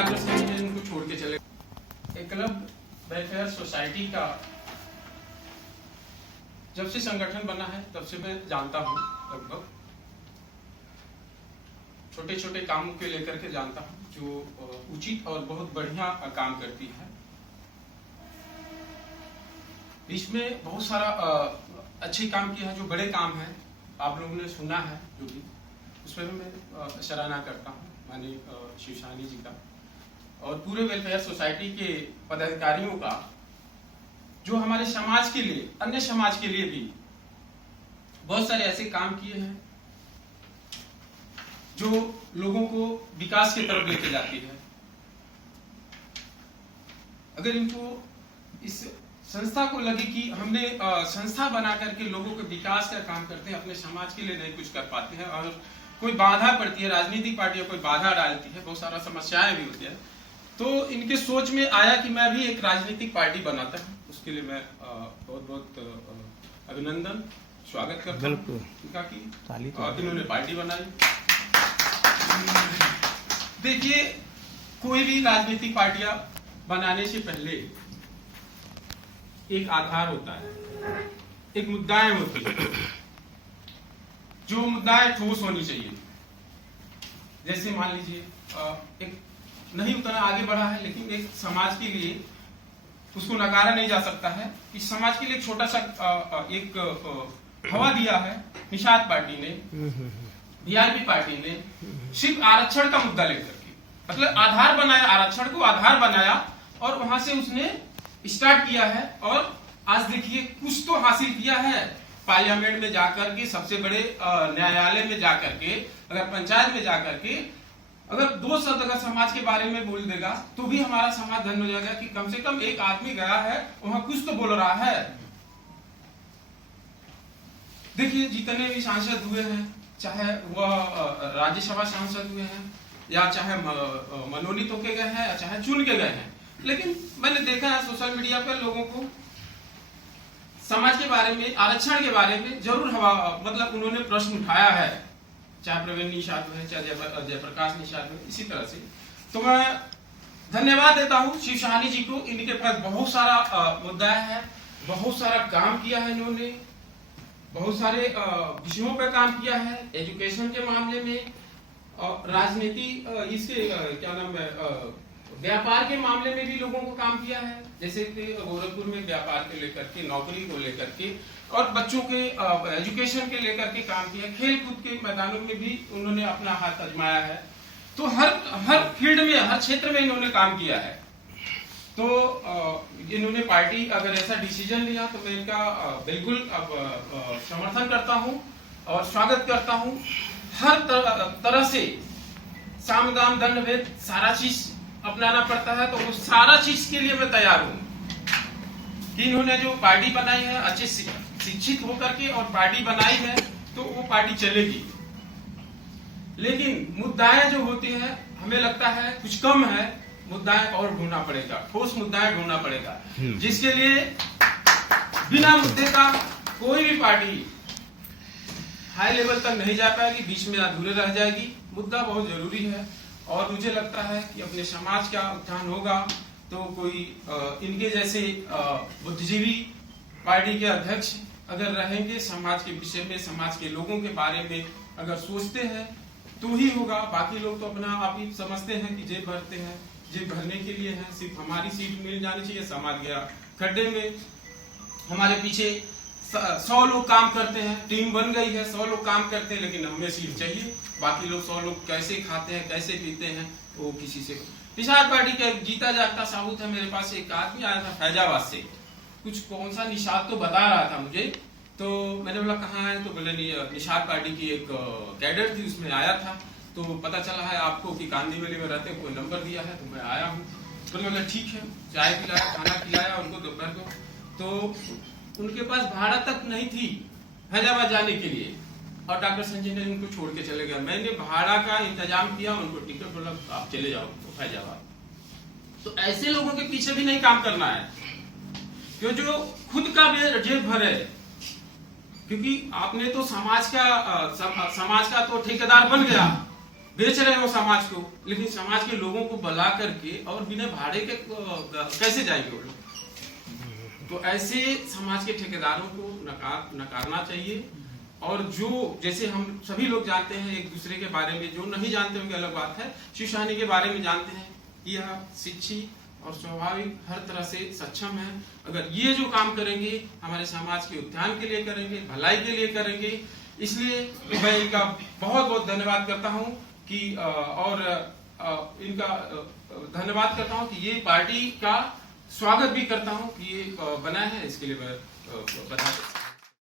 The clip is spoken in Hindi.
डॉक्टर संजय ने इनको छोड़ के चले। क्लब वेलफेयर सोसाइटी का जब से संगठन बना है तब से मैं जानता हूँ, लगभग छोटे छोटे कामों के लेकर के जानता हूँ जो उचित और बहुत बढ़िया काम करती है। इसमें बहुत सारा अच्छे काम किया है, जो बड़े काम है आप लोगों ने सुना है, जो भी उसमें मैं सराहना करता हूँ माननीय शिवशानी जी का और पूरे वेलफेयर सोसाइटी के पदाधिकारियों का, जो हमारे समाज के लिए, अन्य समाज के लिए भी बहुत सारे ऐसे काम किए हैं जो लोगों को विकास की तरफ लेके जाती है। अगर इनको इस संस्था को लगे कि हमने संस्था बना करके लोगों के विकास का काम करते हैं, अपने समाज के लिए नहीं कुछ कर पाते हैं और कोई बाधा पड़ती है, राजनीतिक पार्टियां कोई बाधा डालती है, बहुत सारा समस्याएं भी होती है, तो इनके सोच में आया कि मैं भी एक राजनीतिक पार्टी बनाता हूं। उसके लिए मैं बहुत बहुत अभिनंदन स्वागत करता हूं इनका कि इन्होंने पार्टी बनाई। देखिए, कोई भी राजनीतिक पार्टियां बनाने से पहले एक आधार होता है, एक मुद्दाएं होती है, जो मुद्दाएं ठोस होनी चाहिए। जैसे मान लीजिए एक नहीं उतना आगे बढ़ा है लेकिन एक समाज के लिए उसको नकारा नहीं जा सकता है। इस समाज के लिए एक छोटा सा एक हवा दिया है निषाद पार्टी ने, वीआईपी पार्टी ने, सिर्फ आरक्षण का मुद्दा लेकर के, मतलब आधार बनाया, आरक्षण को आधार बनाया और वहां से उसने स्टार्ट किया है। और आज देखिए कुछ तो हासिल किया है, पार्लियामेंट में जाकर के, सबसे बड़े न्यायालय में जाकर के, अगर पंचायत में जाकर के अगर 2 शब्द अगर समाज के बारे में बोल देगा तो भी हमारा समाज धन्य हो जाएगा कि कम से कम एक आदमी गया है वहां कुछ तो बोल रहा है। देखिए जितने भी सांसद हुए हैं, चाहे वह राज्यसभा सांसद हुए हैं या चाहे मनोनीत होके गए हैं या चाहे चुन के गए हैं, लेकिन मैंने देखा है सोशल मीडिया पर लोगों को समाज के बारे में, आरक्षण के बारे में जरूर मतलब उन्होंने प्रश्न उठाया है, चाहे प्रवीण निषाद है, चाहे जयप्रकाश निषाद है, इसी तरह से। तो मैं धन्यवाद देता हूं शिवशानी जी को, इनके पास बहुत सारा मुद्दा है, बहुत सारा काम किया है इन्होंने, बहुत सारे विषयों पर काम किया है, एजुकेशन के मामले में, राजनीति, इसके क्या नाम है, व्यापार के मामले में भी लोगों को काम किया है। जैसे कि गोरखपुर में व्यापार के लेकर के, नौकरी को लेकर के और बच्चों के एजुकेशन के लेकर के काम किया, खेल कूद के मैदानों में भी उन्होंने अपना हाथ आजमाया है। तो हर फील्ड में, हर क्षेत्र में इन्होंने काम किया है। तो इन्होंने पार्टी अगर ऐसा डिसीजन लिया तो मैं इनका बिल्कुल समर्थन करता हूं और स्वागत करता हूं। हर तरह से साम दाम दंड भेद सारा चीज अपनाना पड़ता है, तो वो सारा चीज के लिए मैं तैयार हूं कि इन्होंने जो पार्टी बनाई है, अच्छे शिक्षित होकर के और पार्टी बनाई है, तो वो पार्टी चलेगी। लेकिन मुद्दाएं जो होती हैं, हमें लगता है कुछ कम है, मुद्दाएं और ढूंढना पड़ेगा, ठोस मुद्दाएं ढूंढना पड़ेगा, जिसके लिए बिना मुद्दे का कोई भी पार्टी हाई लेवल तक नहीं जा पाएगी, बीच में अधूरे रह जाएगी। मुद्दा बहुत जरूरी है और मुझे लगता है कि अपने समाज का उत्थान होगा तो कोई इनके जैसे बुद्धिजीवी पार्टी के अध्यक्ष अगर रहेंगे, समाज के विषय में, समाज के लोगों के बारे में अगर सोचते हैं तो ही होगा। बाकी लोग तो अपना आप ही समझते हैं कि जेब भरते हैं, जेब भरने के लिए है, सिर्फ हमारी सीट मिल जानी चाहिए, समाज गया खड्डे में, हमारे पीछे 100 लोग काम करते हैं, टीम बन गई है, 100 लोग काम करते हैं, लेकिन हमें सीट चाहिए। बाकी लोग 100 लोग कैसे खाते हैं, कैसे पीते हैं, वो किसी से। निषाद पार्टी का जीता जागता साबूत है। मेरे पास एक आदमी आया था फैजाबाद से, कुछ कौन सा निषाद तो बता रहा था मुझे, तो मैंने बोला कहाँ है, तो बोले निषाद पार्टी की एक कैडेट थी, उसमें आया था, तो पता चला है आपको कि गांधी मेले में रहते, कोई नंबर दिया है, तो मैं आया हूँ। तो मैंने ठीक है, चाय पिलाया, खाना खिलाया उनको दोपहर को, तो उनके पास भाड़ा तक नहीं थी फैजाबाद जाने के लिए और डॉक्टर संजय ने उनको छोड़ के चले गए। मैंने भाड़ा का इंतजाम किया, उनको टिकट बोला आप चले जाओ तो फैजाबाद। तो ऐसे लोगों के पीछे भी नहीं काम करना है, क्यों जो खुद का जेब भरे, क्योंकि आपने तो समाज का तो ठेकेदार बन गया, बेच रहे हो समाज को, लेकिन समाज के लोगों को बुला करके और बिना भाड़े के कैसे जाएंगे वो लोग। तो ऐसे समाज के ठेकेदारों को नकारना चाहिए। और जो जैसे हम सभी लोग जानते हैं एक दूसरे के बारे में, जो नहीं जानते होंगे अलग बात है, शिव साहनी के बारे में जानते हैं कि यह शिक्षित और स्वाभाविक हर तरह से सक्षम है। अगर ये जो काम करेंगे हमारे समाज के उत्थान के लिए करेंगे, भलाई के लिए करेंगे। इसलिए मैं इनका बहुत बहुत धन्यवाद करता हूं कि और इनका धन्यवाद करता हूं कि ये पार्टी का स्वागत भी करता हूं कि ये बना है, इसके लिए मैं बता